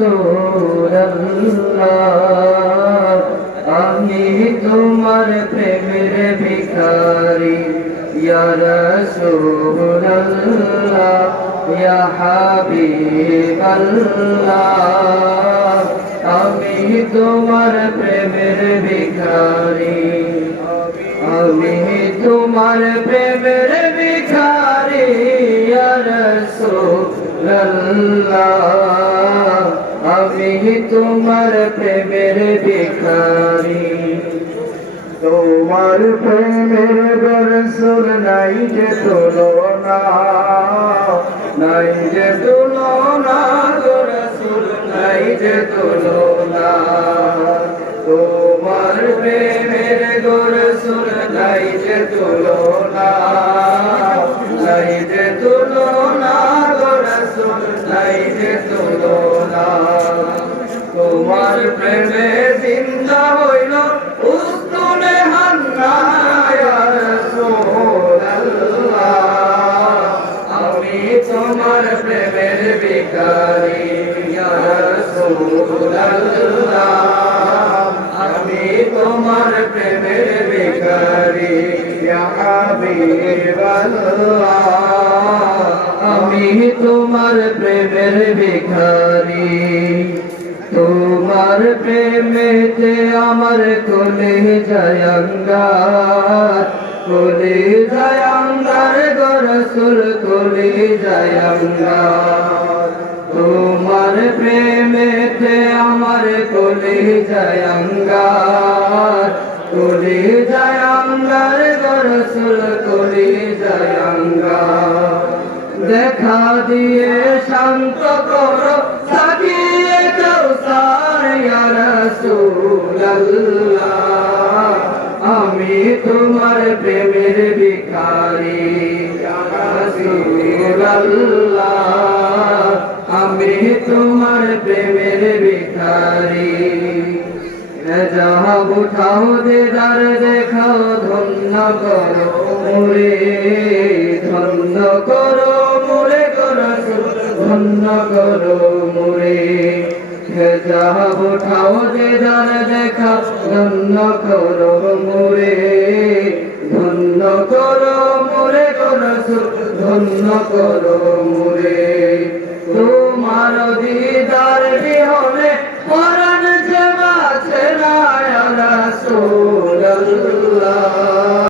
রাসূলুল্লাহ আমি তোমার প্রেমের ভিখারি ইয়া রাসূলুল্লাহ ইয়া হাবিবাল্লাহ আমি তোমার প্রেমের ভিখারি আমি তোমার প্রেমের ভিখারি ইয়া রাসূলুল্লাহ আমি তোমার প্রেমের ভিখারি তোমার প্রেমের রাসূল নাই যে তুলনা নাই যে তুলনা রাসূল নাই যে তুলনা তোমার প্রেমের রাসূল নাই যে তুলনা নাই যে তুলনা রাসূল নাই যে তুলনা তোমার প্রেমে জিন্দা হইল উস্তুনে হান্না ইয়া রাসূলুল্লাহ আমি তোমার প্রেমের ভিখারি ইয়া রাসূলুল্লাহ আমি তোমার প্রেমের ভিখারি ইয়া হাবিবাল্লাহ আমি তোমার প্রেমের ভিখারি তোমার প্রেমেতে আমার কলিজায় আঙ্গার কলিজায় আঙ্গার গো রাসূল কলিজায় আঙ্গার তোমার প্রেমেতে আমার কলিজায় আঙ্গার কলিজায় আঙ্গার গো রাসূল কলিজায় আঙ্গার দেখা দিয়ে শান্ত করো সাকিয়ে কাউসার ইয়া রাসূলুল্লাহ আমি তোমার প্রেমের ভিখারি ইয়া রাসূলুল্লাহ আমি তোমার প্রেমের ভিখারি জহাব উঠাও দিদার দেখাও ধন্য করো মোরে ধন্য করো মোরে গো রাসূল ধন্য করো মোরে জহাব উঠাও দিদার দেখাও ধন্য করো মোরে ধন্য করো মোরে গো রাসূল ধন্য করো মোরে